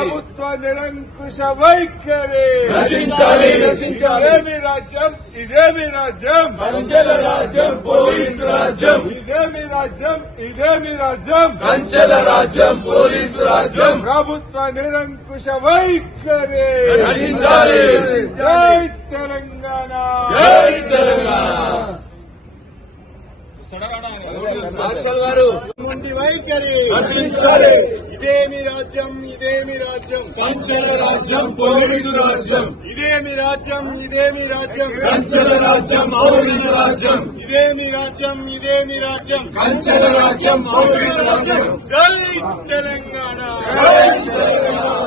ప్రభుత్వ నిరంకుశ వైఖరి రచించాలి. ఇదేమి రాజ్యం, ఇదేమి రాజ్యం, కంచెల రాజ్యం, పోలీసు రాజ్యం. ఇదేమి రాజ్యం, ఇదేమి రాజ్యం, కంచెల రాజ్యం, పోలీసు రాజ్యం. ప్రభుత్వ నిరంకుశ వైఖరి రచించాలి. జై తెలంగాణ, జై తెలంగాణ. మొండి వైఖరి రచించాలి. ఇదేమి రాజ్యం, ఇదేమి రాజ్యం, కంచెల రాజ్యం, పోలీసు రాజ్యం. ఇదేమి రాజ్యం, ఇదేమి రాజ్యం, కంచెల రాజ్యం, పోలీసు రాజ్యం. ఇదేమి రాజ్యం, ఇదేమి రాజ్యం, కంచెల రాజ్యం, పోలీసు రాజ్యం. జై తెలంగాణ. జై తెలంగాణ.